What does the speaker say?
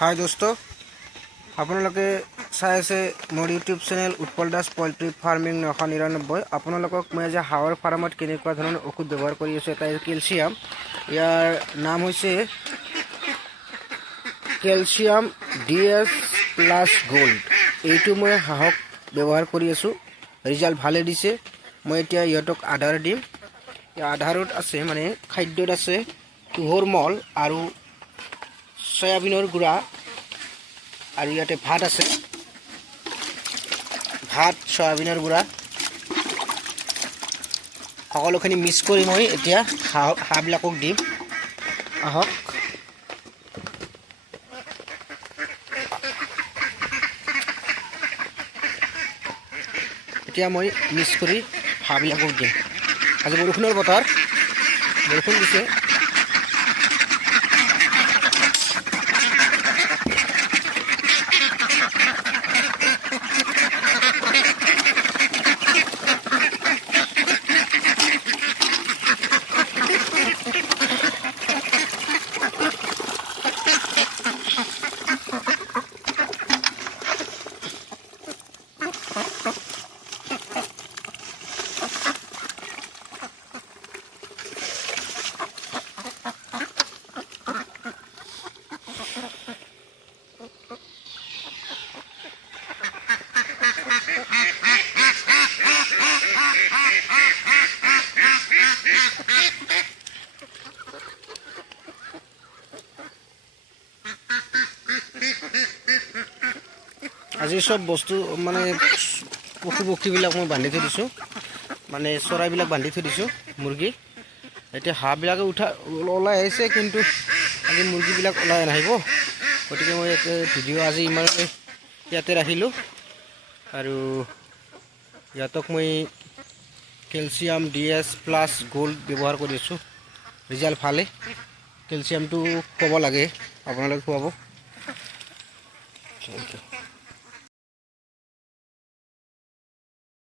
হাই দোস্ত, আপোনালোকে চাই আছে মোৰ YouTube channel Utpal Das poultry farming 999। আপোনালোকক মই আজি হাঁহৰ ফাৰ্মত কেনেকুৱা ধৰণৰ ঔষধ ব্যৱহাৰ কৰি আছোঁ। এটা কেলছিয়াম, ইয়াৰ নাম হৈছে কেলছিয়াম DS+ গোল্ড। এইটো মই হাঁহক ব্যৱহাৰ কৰি আছোঁ, ৰিজাল্ট ভালে দিছে। মই এতিয়া ইহঁতক আধাৰ দিম। আধাৰত আছে মানে খাদ্যত আছে তুঁহৰ মল আৰু সয়াবিনৰ গুড়া, আৰু ইয়াতে ভাত আছে, ভাত সয়াবিনৰ গুড়া সকলোখিনি মিক্স কৰি মই এতিয়া হাঁহবিলাকক দিম। আহক, এতিয়া মই মিক্স কৰি হাঁহবিলাকক দিম। আজি বৰষুণৰ বতৰ, বৰষুণ দিছে। আজি সব বস্তু মানে পশু পক্ষীবিলাক মই বান্ধি থৈ দিছোঁ, মানে চৰাইবিলাক বান্ধি থৈ দিছোঁ, মুৰ্গী। এতিয়া হাঁহবিলাকে ওলাই আহিছে, কিন্তু আজি মুৰ্গীবিলাক ওলাই নাহিব। গতিকে মই ভিডিঅ' আজি ইমানে ইয়াতে ৰাখিলোঁ। আৰু ইহঁতক মই কেলছিয়াম DS+ গোল্ড ব্যৱহাৰ কৰি আছোঁ, ৰিজাল্ট ভালে। কেলছিয়ামটো ক'ব লাগে, আপোনালোকে খুৱাব। Thank U.